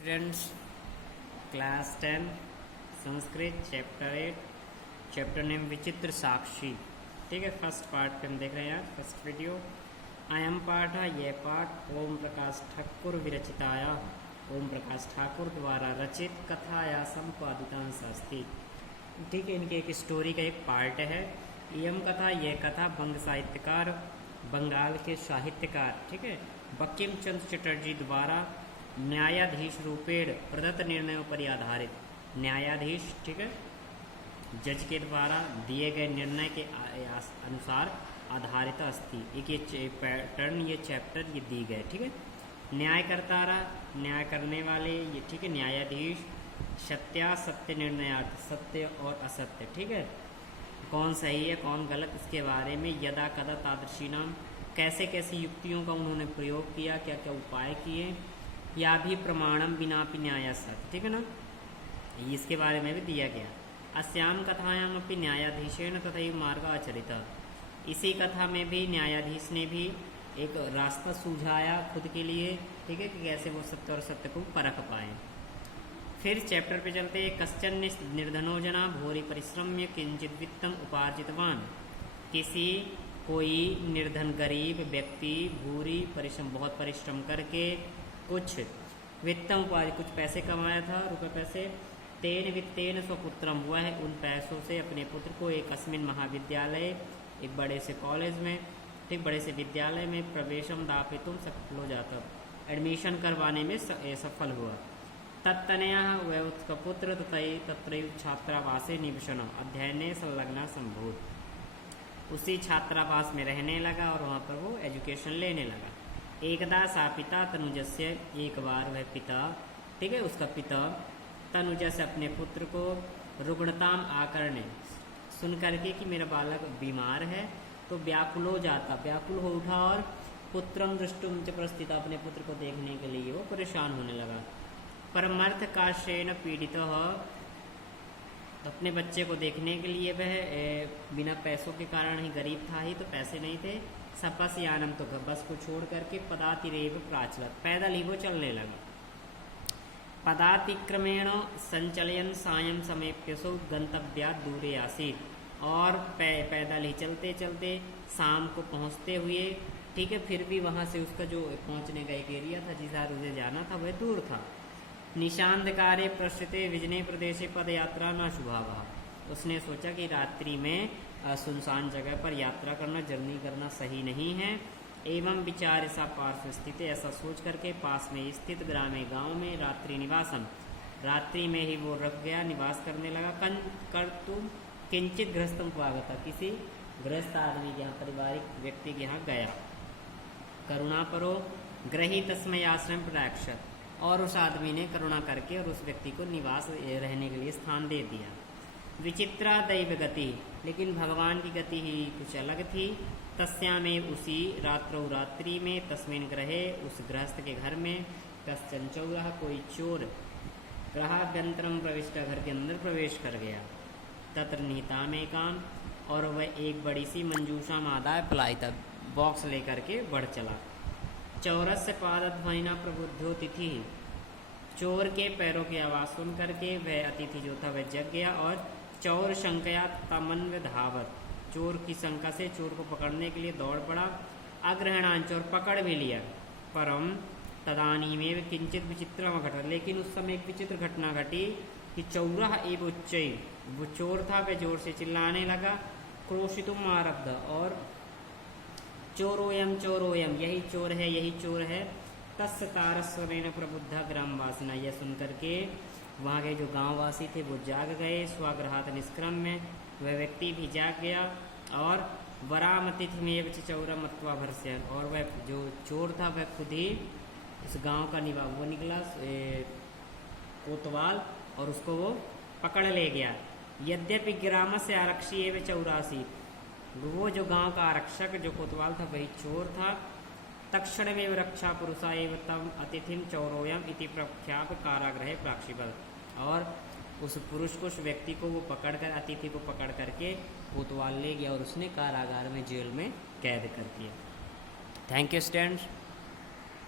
Students, class 10 Sanskrit chapter 8 chapter name विचित्र साक्षी। ठीक है, फर्स्ट पार्ट पे हम देख रहे हैं आज फर्स्ट वीडियो। अयम पाठ यह पाठ ओम प्रकाश ठाकुर विरचिताया ओम प्रकाश ठाकुर द्वारा रचित कथाया संपादितांश अस्ति। ठीक है, इनके एक स्टोरी का एक पार्ट है। यम कथा, यह कथा बंग साहित्यकार, बंगाल के साहित्यकार, ठीक है, बंकिम चंद्र चटर्जी द्वारा न्यायाधीश रूपेण प्रदत्त निर्णयों पर आधारित, न्यायाधीश, ठीक है, जज के द्वारा दिए गए निर्णय के अनुसार आधारित अस्ति। एक ये पैटर्न, ये चैप्टर ये दी गए। ठीक है, न्यायकर्तारा, न्याय करने वाले, ये ठीक है, न्यायाधीश, सत्यासत्य निर्णयार्थ, सत्य और असत्य, ठीक है, कौन सही है कौन गलत, इसके बारे में यदा कदा तादृशी नाम, कैसे कैसी युक्तियों का उन्होंने प्रयोग किया, क्या क्या उपाय किए, या भी प्रमाणम बिना न्याय सत्य, ठीक है ना, इसके बारे में भी दिया गया। अस्याम कथायाम अपनी न्यायाधीशेन तथा मार्ग आचरित, इसी कथा में भी न्यायाधीश ने भी एक रास्ता सूझाया खुद के लिए, ठीक है, कि कैसे वो सत्य और सत्य को परख पाए। फिर चैप्टर पे चलते, कश्चन निर्धनो जना भूरि परिश्रम्य किंचित वित्तम उपार्जितवान, किसी कोई निर्धन गरीब व्यक्ति भूरी परिश्रम, बहुत परिश्रम करके कुछ वित्तम उपार्जित, कुछ पैसे कमाया था, रुपए पैसे, तेन वित्तेन स्वपुत्रम, हुआ है उन पैसों से अपने पुत्र को एक अस्मिन महाविद्यालय, एक बड़े से कॉलेज में, एक बड़े से विद्यालय में प्रवेशम दापितुम सफल हो जाता, एडमिशन करवाने में सफल हुआ। तत्तनया वह उसका पुत्र तत्र छात्रावासे निवसन अध्ययने संलग्ना संभूत, उसी छात्रावास में रहने लगा और वहाँ पर वो एजुकेशन लेने लगा। एकदा सा पिता तनुजस्य, एक बार वह पिता, ठीक है, उसका पिता तनुजा से अपने पुत्र को रुग्णताम आकरणे, सुन करके कि मेरा बालक बीमार है, तो व्याकुल हो जाता, व्याकुल हो उठा और पुत्रम दृष्टुम च प्रस्थित, अपने पुत्र को देखने के लिए वो परेशान होने लगा। परमर्थ काशेन पीड़ित, अपने बच्चे को देखने के लिए वह बिना पैसों के कारण ही गरीब था ही, तो पैसे नहीं थे। सपस यानम, तो बस को छोड़ करके पदातिरेव प्राचलत, पैदल ही वो चलने लगा। पदातिक्रमेण संचलयन सायं समेप्यसो गंतव्या दूरे आसीत, और पैदल ही चलते चलते शाम को पहुंचते हुए, ठीक है, फिर भी वहां से उसका जो पहुंचने का एक एरिया था जिस उसे जाना था वह दूर था। निशांधकारे प्रस्थिते विजने प्रदेशे पदयात्रा न शुभावा, उसने सोचा कि रात्रि में सुनसान जगह पर यात्रा करना, जर्नी करना सही नहीं है। एवं विचार सा पार्श्व स्थित, ऐसा सोच करके पास में स्थित ग्रामे, गांव में रात्रि निवासम, रात्रि में ही वो रख गया, निवास करने लगा। कर्तु किंचित गृहस्थम स्वागत, किसी गृहस्थ आदमी के यहाँ, पारिवारिक व्यक्ति के यहाँ गया। करुणा परो ग्रही तस्मय आश्रम प्राक्षत, और उस आदमी ने करुणा करके और उस व्यक्ति को निवास रहने के लिए स्थान दे दिया। विचित्रा दैव गति, लेकिन भगवान की गति ही कुछ अलग थी। तस्यामेव, उसी रात्रि में, तस्मिन ग्रहे, उस गृहस्थ के घर में, कश्चन चौरः, कोई चोर, ग्रहाभ्यंतरम प्रविष्ट, घर के अंदर प्रवेश कर गया। तत्र निहिता में काम, और वह एक बड़ी सी मंजूषा मादाय पलायिता, बॉक्स लेकर के बढ़ चला। चौरस्य पादध्वनिना प्रबुद्धो तिथि, चोर के पैरों की आवाज़ सुन करके वह अतिथि जो था वह जग गया, और चोर शंकया तमन्व धावत, चोर की शंका से चोर को पकड़ने के लिए दौड़ पड़ा। अग्रहणान, चोर पकड़ भी लिया। परम तदानीमेव किंचित विचित्र घटा, लेकिन उस समय एक विचित्र घटना घटी कि चौरः एव उच्चै, वो चोर था वह जोर से चिल्लाने लगा। क्रोशितुम आरब्ध, और चोरोयम चोरोयम, यही चोर है यही चोर है। तस्य तारस्वरेण प्रबुद्धा ग्रामवासिना, यह सुनकर के वहाँ के जो गांववासी थे वो जाग गए। स्वगृहात निष्क्रम में, वह व्यक्ति भी जाग गया, और वरामतिथिमेव च चौरम अत्वा भर्ष्यन्, और वह जो चोर था वह खुद ही उस गांव का वो निकला कोतवाल, और उसको वो पकड़ ले गया। यद्यपि ग्राम से आरक्षी एवं चौरासी, वो जो गांव का आरक्षक जो कोतवाल था वही चोर था। तक्षणमेव रक्षा पुरुषा एव तम अतिथिम चौरोयम इति प्रख्याप कारागृह प्राक्षिपल, और उस पुरुष को, उस व्यक्ति को वो पकड़कर, अतिथि को पकड़ करके कोतवाल ले गया और उसने कारागार में, जेल में कैद कर दिया। Thank you students.